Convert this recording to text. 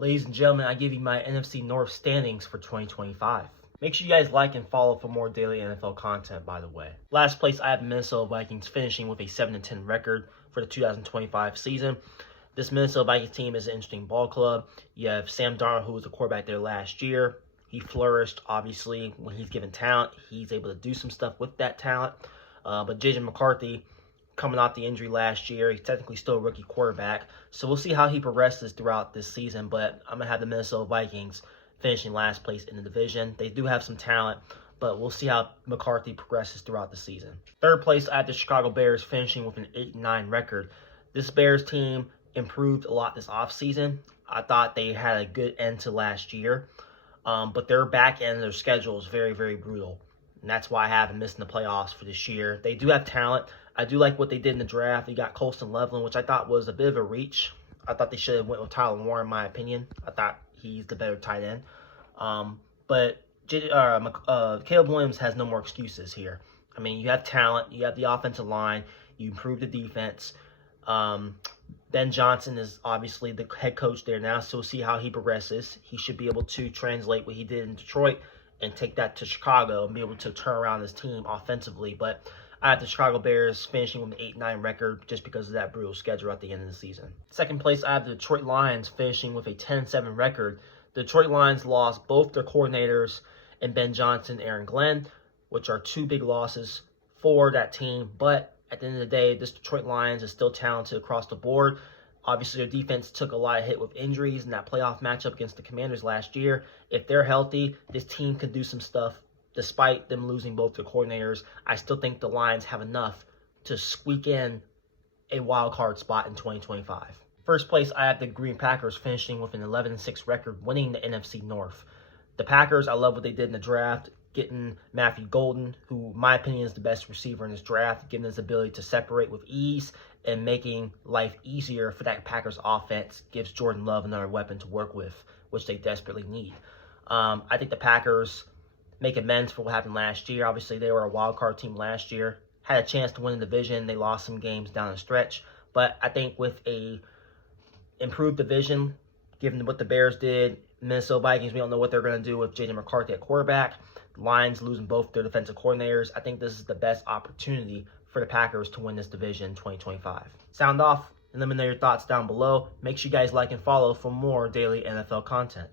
Ladies and gentlemen, I give you my NFC North standings for 2025. Make sure you guys like and follow for more daily NFL content, by the way. Last place, I have the Minnesota Vikings finishing with a 7-10 record for the 2025 season. This Minnesota Vikings team is an interesting ball club. You have Sam Darnold, who was the quarterback there last year. He flourished, obviously, when he's given talent. He's able to do some stuff with that talent. But J.J. McCarthy, coming off the injury last year, he's technically still a rookie quarterback. So we'll see how he progresses throughout this season. But I'm going to have the Minnesota Vikings finishing last place in the division. They do have some talent, but we'll see how McCarthy progresses throughout the season. Third place, I have the Chicago Bears finishing with an 8-9 record. This Bears team improved a lot this offseason. I thought they had a good end to last year, but their back end of their schedule is very, very brutal. And that's why I have them missing the playoffs for this year. They do have talent. I do like what they did in the draft. They got Colston Loveland, which I thought was a bit of a reach. I thought they should have went with Tyler Warren, in my opinion. I thought he's the better tight end. But Caleb Williams has no more excuses here. I mean, you have talent. You have the offensive line. You improve the defense. Ben Johnson is obviously the head coach there now, so we'll see how he progresses. He should be able to translate what he did in Detroit and take that to Chicago and be able to turn around his team offensively. But I have the Chicago Bears finishing with an 8-9 record just because of that brutal schedule at the end of the season. Second place, I have the Detroit Lions finishing with a 10-7 record. The Detroit Lions lost both their coordinators in Ben Johnson and Aaron Glenn, which are two big losses for that team. But at the end of the day, this Detroit Lions is still talented across the board. Obviously, their defense took a lot of hit with injuries in that playoff matchup against the Commanders last year. If they're healthy, this team could do some stuff. Despite them losing both their coordinators, I still think the Lions have enough to squeak in a wild card spot in 2025. First place, I have the Green Packers finishing with an 11-6 record, winning the NFC North. The Packers, I love what they did in the draft, getting Matthew Golden, who, in my opinion, is the best receiver in this draft, giving his ability to separate with ease and making life easier for that Packers offense, gives Jordan Love another weapon to work with, which they desperately need. I think the Packers make amends for what happened last year. Obviously, they were a wild card team last year, had a chance to win the division. They lost some games down the stretch. But I think with a improved division, given what the Bears did, Minnesota Vikings, we don't know what they're going to do with J.J. McCarthy at quarterback. The Lions losing both their defensive coordinators. I think this is the best opportunity for the Packers to win this division in 2025. Sound off and let me know your thoughts down below. Make sure you guys like and follow for more daily NFL content.